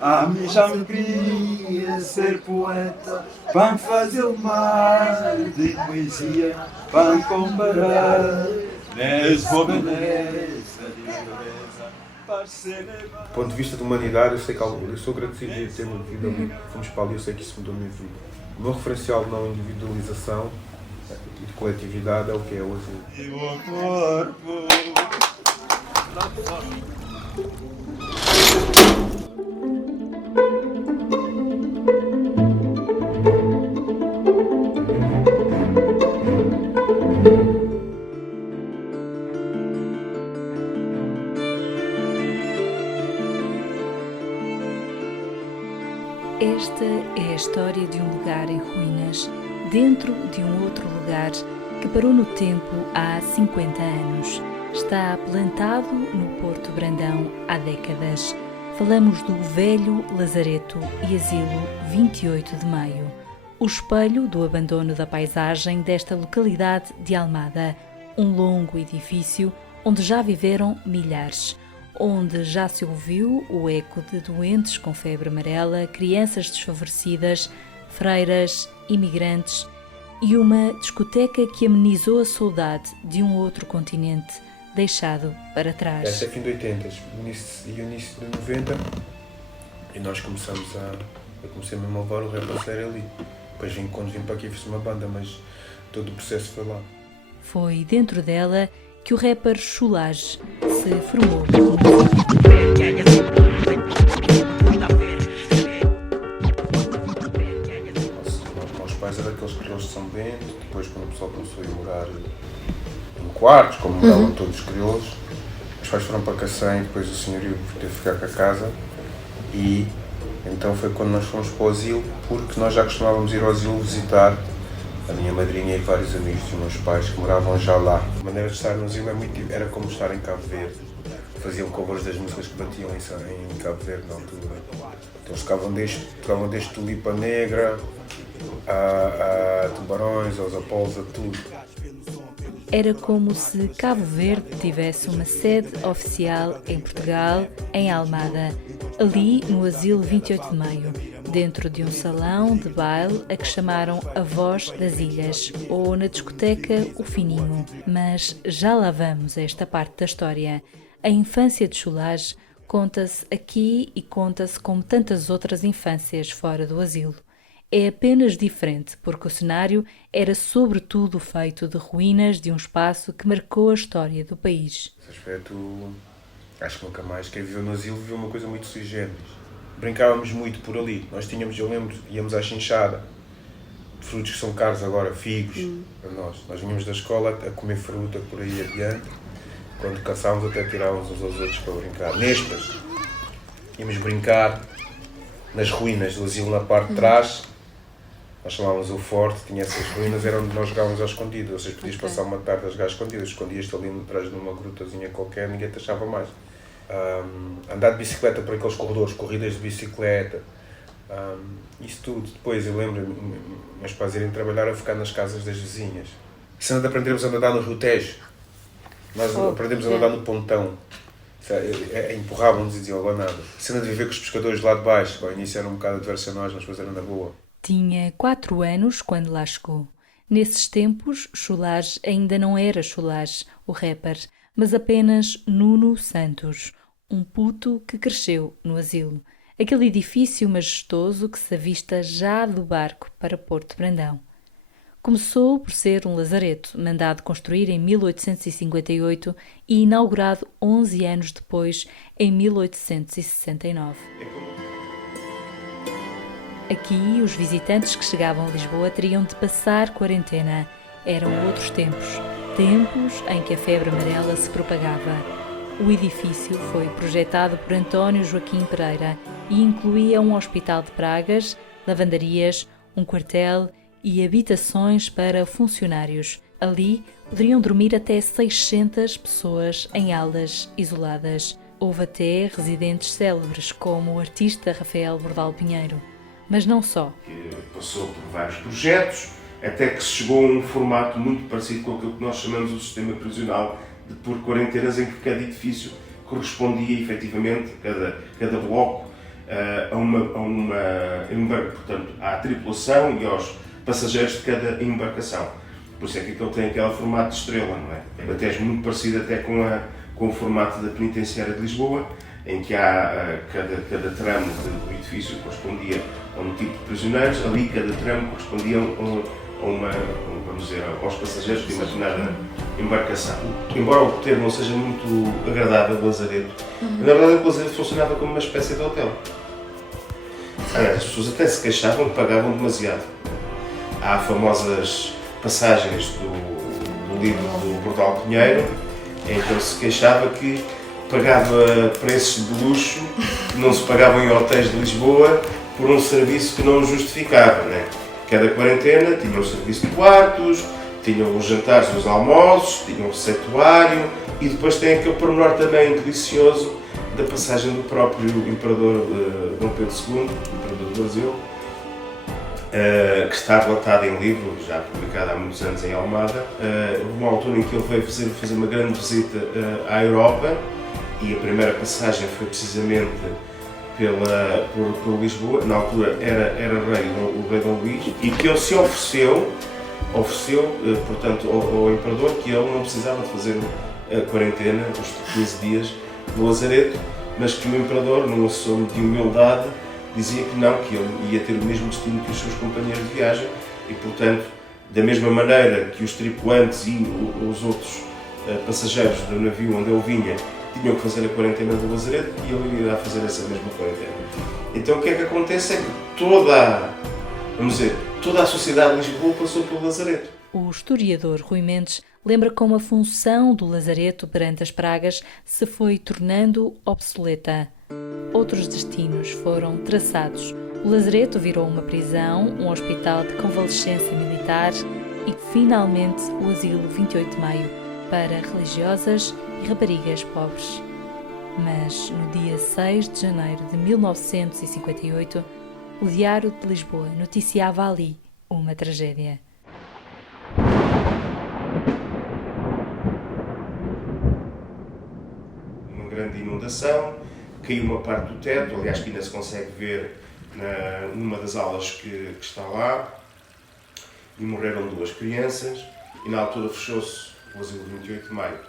A mim já me queria ser poeta, para me fazer o mar de poesia, para me comparar nessa beleza de beleza. Do ponto de vista da humanidade, eu sei que eu sou agradecido de ter-me vivido ali. Fomos para ali, eu sei que isso mudou a minha vida. O meu referencial de não individualização e de coletividade é o que é hoje. E o corpo. Esta é a história de um lugar em ruínas, dentro de um outro lugar que parou no tempo há 50 anos. Está plantado no Porto Brandão há décadas. Falamos do velho Lazareto e Asilo 28 de Maio, o espelho do abandono da paisagem desta localidade de Almada, um longo edifício onde já viveram milhares, onde já se ouviu o eco de doentes com febre amarela, crianças desfavorecidas, freiras, imigrantes e uma discoteca que amenizou a saudade de um outro continente deixado para trás. Esta é fim de 80 e início de 90 e nós começamos eu comecei mesmo a levar o rap a sério ali. Depois quando vim para aqui fiz uma banda, mas todo o processo foi lá. Foi dentro dela que o rapper Chulage se formou. Meus pais eram aqueles crioulos de São Bento, depois quando o pessoal começou a morar em quartos, como moravam todos os crioulos, os pais foram para Cacém, depois o senhorio teve que ficar com a casa e então foi quando nós fomos para o asilo, porque nós já costumávamos ir ao asilo visitar a minha madrinha e vários amigos dos meus pais que moravam já lá. A maneira de estar no asilo era como estar em Cabo Verde. Faziam covers das músicas que batiam em Cabo Verde na altura. Então eles tocavam desde Tulipa Negra, a Tubarões, aos Apolos, a tudo. Era como se Cabo Verde tivesse uma sede oficial em Portugal, em Almada, ali no Asilo 28 de Maio, dentro de um salão de baile a que chamaram a Voz das Ilhas, ou na discoteca O Fininho. Mas já lá vamos a esta parte da história. A infância de Chulage conta-se aqui e conta-se como tantas outras infâncias fora do asilo. É apenas diferente, porque o cenário era sobretudo feito de ruínas de um espaço que marcou a história do país. Nesse aspecto, acho que nunca mais quem viveu no asilo viveu uma coisa muito sui generis. Brincávamos muito por ali. Eu lembro, íamos à chinchada, frutos que são caros agora, figos, para nós. Nós vinhamos da escola a comer fruta por aí adiante. Quando caçávamos até tirávamos uns aos outros para brincar. Nestas, íamos brincar nas ruínas do asilo na parte de trás. Nós chamávamos o Forte, tinha essas ruínas, era onde nós jogávamos às escondidas. Ou seja, podias passar uma tarde a jogar às escondidas, escondias-te ali atrás de uma grutazinha qualquer, ninguém te achava mais. Andar de bicicleta por aqueles corredores, corridas de bicicleta, isso tudo. Depois eu lembro meus pais irem trabalhar a ficar nas casas das vizinhas. A cena de aprendermos a nadar no Rio Tejo. Nós aprendemos a nadar no pontão. Empurravam-nos e diziam lá nada. A cena de viver com os pescadores lá de baixo. Ao início era um bocado adverso a nós, mas depois era na boa. Tinha 4 anos quando lá chegou. Nesses tempos, Chulage ainda não era Chulage, o rapper, mas apenas Nuno Santos, um puto que cresceu no asilo. Aquele edifício majestoso que se avista já do barco para Porto Brandão. Começou por ser um lazareto, mandado construir em 1858 e inaugurado 11 anos depois, em 1869. Aqui, os visitantes que chegavam a Lisboa teriam de passar quarentena. Eram outros tempos, tempos em que a febre amarela se propagava. O edifício foi projetado por António Joaquim Pereira e incluía um hospital de pragas, lavandarias, um quartel e habitações para funcionários. Ali poderiam dormir até 600 pessoas em alas isoladas. Houve até residentes célebres, como o artista Rafael Bordal Pinheiro. Mas não só. Passou por vários projetos, até que se chegou a um formato muito parecido com aquilo que nós chamamos o sistema prisional, de por quarentenas em que cada edifício correspondia efetivamente, cada bloco, portanto, à tripulação e aos passageiros de cada embarcação. Por isso é que aquele tem aquele formato de estrela, não é? Até é muito parecido até com o formato da penitenciária de Lisboa, em que há cada tramo do edifício correspondia a um tipo de prisioneiros, ali cada tramo correspondia vamos dizer, aos passageiros de uma determinada embarcação. Embora o termo não seja muito agradável, lazareto, na verdade o lazareto funcionava como uma espécie de hotel. As pessoas até se queixavam que pagavam demasiado. Há famosas passagens do livro do Bordal Pinheiro, em que ele se queixava que pagava preços de luxo que não se pagavam em hotéis de Lisboa por um serviço que não o justificava, né? Cada quarentena tinha o serviço de quartos, tinham os jantares e os almoços, tinham o receituário e depois tem aquele pormenor também delicioso da passagem do próprio Imperador Dom Pedro II, Imperador do Brasil, que está relatado em livro, já publicado há muitos anos em Almada. Uma altura em que ele veio fazer uma grande visita à Europa e a primeira passagem foi precisamente por Lisboa. Na altura era o rei Dom Luís, e que ele se ofereceu portanto, ao Imperador, que ele não precisava de fazer a quarentena, os 15 dias do lazareto, mas que o Imperador, num assomo de humildade, dizia que não, que ele ia ter o mesmo destino que os seus companheiros de viagem e, portanto, da mesma maneira que os tripulantes e os outros passageiros do navio onde ele vinha tinham que fazer a quarentena do lazareto, e ele irá fazer essa mesma quarentena. Então o que é que acontece é que toda a sociedade de Lisboa passou pelo lazareto. O historiador Rui Mendes lembra como a função do lazareto perante as pragas se foi tornando obsoleta. Outros destinos foram traçados. O lazareto virou uma prisão, um hospital de convalescência militar e, finalmente, o asilo 28 de Maio para religiosas e raparigas pobres. Mas, no dia 6 de janeiro de 1958, o Diário de Lisboa noticiava ali uma tragédia. Uma grande inundação, caiu uma parte do teto, aliás que ainda se consegue ver numa das aulas que está lá, e morreram 2 crianças, e na altura fechou-se o asilo 28 de Maio.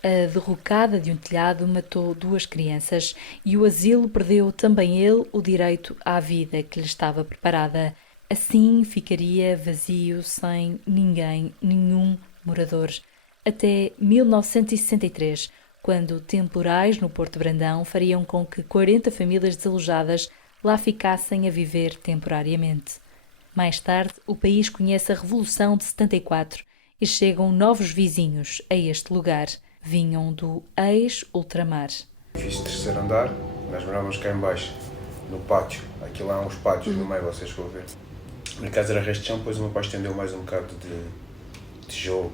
A derrocada de um telhado matou 2 crianças e o asilo perdeu também ele o direito à vida que lhe estava preparada. Assim ficaria vazio, sem ninguém, nenhum morador. Até 1963, quando temporais no Porto Brandão fariam com que 40 famílias desalojadas lá ficassem a viver temporariamente. Mais tarde, o país conhece a Revolução de 74 e chegam novos vizinhos a este lugar. Vinham do ex-ultramar. Fiz o 3º andar, nós morávamos cá em baixo, no pátio. Aqui lá há uns pátios no meio, vocês vão ver. A minha casa era resto de chão, depois o meu pai estendeu mais um bocado de tijolo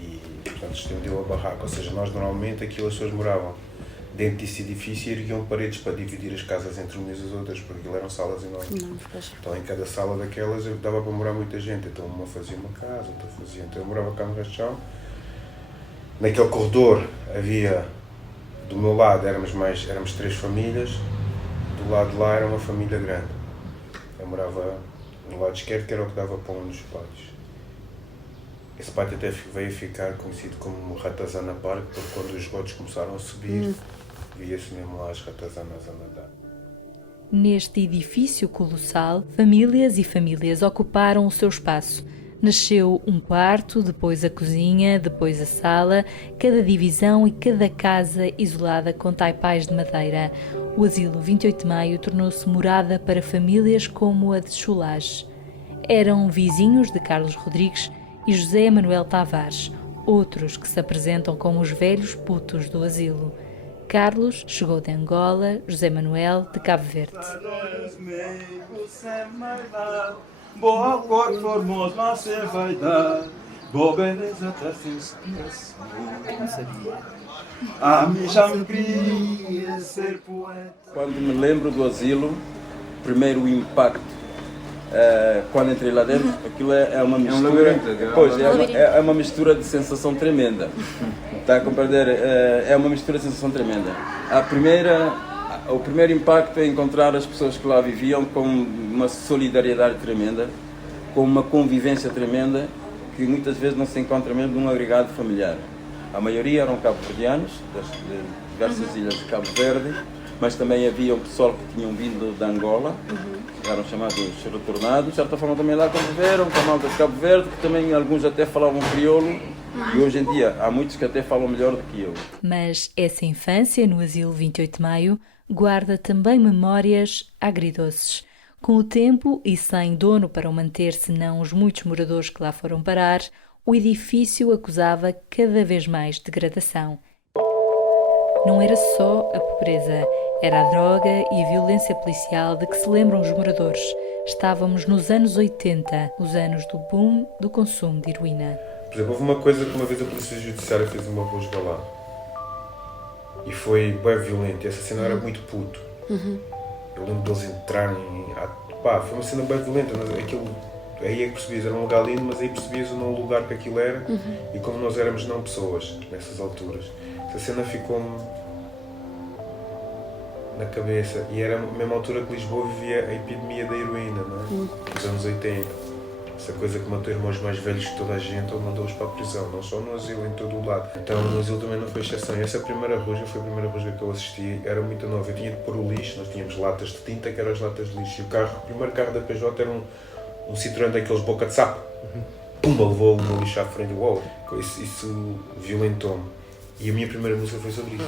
e, portanto, estendeu a barraca. Ou seja, nós normalmente aquilo as pessoas moravam dentro desse edifício e erguiam paredes para dividir as casas entre umas e as outras, porque aquilo eram salas enormes. Então em cada sala daquelas dava para morar muita gente, então uma fazia uma casa, outra fazia. Então eu morava cá no resto de chão. Naquele corredor havia, do meu lado éramos 3 famílias, do lado de lá era uma família grande. Eu morava no lado esquerdo, que era o que dava para um dos pátios. Esse pátio até veio a ficar conhecido como Ratazana Park, porque quando os esgotos começaram a subir, via-se mesmo lá as ratazanas a nadar. Neste edifício colossal, famílias e famílias ocuparam o seu espaço. Nasceu um quarto, depois a cozinha, depois a sala, cada divisão e cada casa isolada com taipais de madeira. O asilo 28 de Maio tornou-se morada para famílias como a de Cholage. Eram vizinhos de Carlos Rodrigues e José Manuel Tavares, outros que se apresentam como os velhos putos do asilo. Carlos chegou de Angola, José Manuel de Cabo Verde. Boa cor formosa, mas você vai dar. Boa beleza, até sem inspiração. A mim já me queria ser poeta. Quando me lembro do asilo, primeiro o impacto, quando entrei lá dentro, aquilo é uma mistura. É uma mistura de sensação tremenda. Está a compreender? É uma mistura de sensação tremenda. A primeira O primeiro impacto é encontrar as pessoas que lá viviam com uma solidariedade tremenda, com uma convivência tremenda, que muitas vezes não se encontra mesmo num agregado familiar. A maioria eram cabo-verdianos, de diversas ilhas de Cabo Verde, mas também havia um pessoal que tinham vindo de Angola, que eram chamados retornados, de certa forma também lá conviveram com a malta de Cabo Verde, que também alguns até falavam crioulo, e hoje em dia há muitos que até falam melhor do que eu. Mas essa infância no Asilo 28 de Maio guarda também memórias agridoces. Com o tempo e sem dono para o manter, senão os muitos moradores que lá foram parar, o edifício acusava cada vez mais degradação. Não era só a pobreza, era a droga e a violência policial de que se lembram os moradores. Estávamos nos anos 80, os anos do boom do consumo de heroína. Por exemplo, houve uma coisa que uma vez a Polícia Judiciária fez uma rusga lá. E foi bem violento. E essa cena era muito puto. Eu lembro deles entrarem... foi uma cena bem violenta. Mas aquilo, aí é que percebias, era um lugar lindo, mas aí percebias o não lugar que aquilo era. E como nós éramos não pessoas, nessas alturas. Essa cena ficou-me na cabeça. E era a mesma altura que Lisboa vivia a epidemia da heroína, não é? Nos anos 80. Essa coisa que matou irmãos mais velhos que toda a gente ou mandou-os para a prisão, não só no asilo, em todo o lado. Então no asilo também não foi exceção. E essa primeira rusga foi a primeira rusga que eu assisti, era muito nova. Eu tinha de pôr o lixo, nós tínhamos latas de tinta que eram as latas de lixo. E o primeiro carro da PJ era um Citroën daqueles boca de sapo. Pumba, levou o meu lixo à frente do wall. Isso violentou-me. E a minha primeira música foi sobre isso.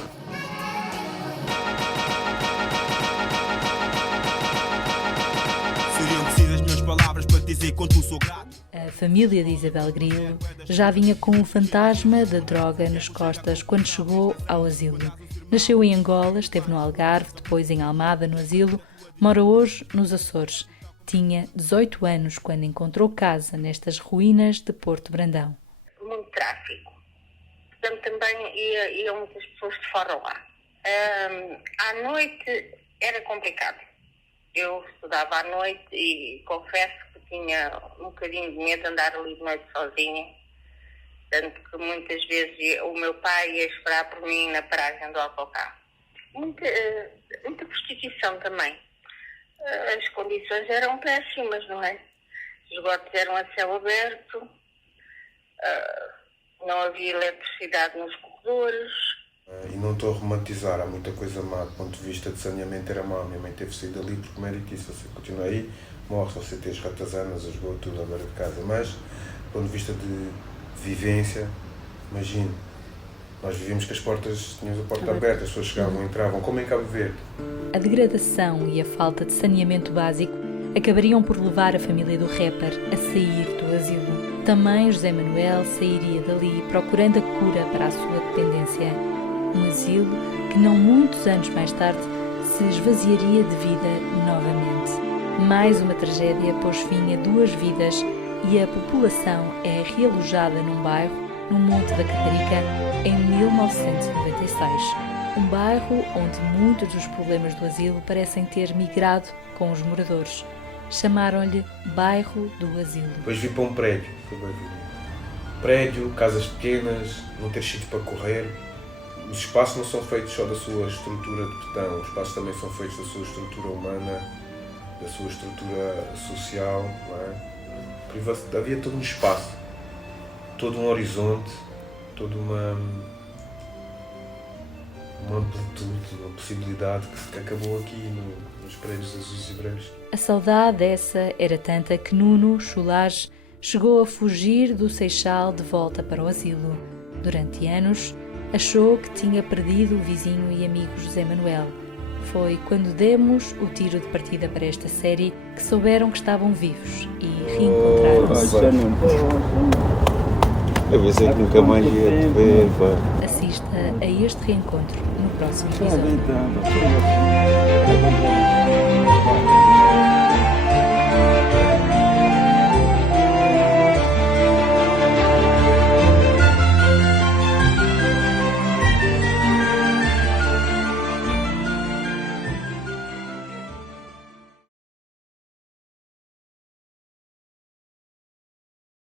A família de Isabel Grilo já vinha com o fantasma da droga nas costas quando chegou ao asilo. Nasceu em Angola, esteve no Algarve, depois em Almada, no asilo, mora hoje nos Açores. Tinha 18 anos quando encontrou casa nestas ruínas de Porto Brandão. Muito tráfico. Portanto, também iam muitas pessoas de fora lá. À noite era complicado. Eu estudava à noite e confesso que tinha um bocadinho de medo de andar ali de noite sozinha. Tanto que muitas vezes o meu pai ia esperar por mim na paragem do autocarro. Muita prostituição também. As condições eram péssimas, não é? Os esgotos eram a céu aberto, não havia eletricidade nos corredores. E não estou a romantizar, há muita coisa má, do ponto de vista de saneamento era má. Minha mãe teve saído dali porque mérito disso, você continua aí, morre, você tem as ratazanas, as esgoto, tudo à beira de casa. Mas, do ponto de vista de vivência, imagino, nós vivíamos com as portas, tínhamos a porta aberta, as pessoas chegavam, entravam, como em Cabo Verde. A degradação e a falta de saneamento básico acabariam por levar a família do rapper a sair do asilo. Também José Manuel sairia dali procurando a cura para a sua dependência. Um asilo que não muitos anos mais tarde se esvaziaria de vida novamente. Mais uma tragédia pôs fim a 2 vidas e a população é realojada num bairro, no Monte da Caparica, em 1996. Um bairro onde muitos dos problemas do asilo parecem ter migrado com os moradores. Chamaram-lhe Bairro do Asilo. Depois vi para um prédio, foi bem bonito. Prédio, casas pequenas, não ter sítio para correr. Os espaços não são feitos só da sua estrutura de betão, os espaços também são feitos da sua estrutura humana, da sua estrutura social, não é? Havia todo um espaço, todo um horizonte, toda uma amplitude, uma possibilidade que acabou aqui nos prédios azuis e brancos. A saudade dessa era tanta que Nuno Cholage chegou a fugir do Seixal de volta para o asilo. Durante anos, achou que tinha perdido o vizinho e amigo José Manuel. Foi quando demos o tiro de partida para esta série que souberam que estavam vivos e reencontraram-se. Eu pensei que nunca mais ia te ver, pá. Assista a este reencontro no próximo episódio.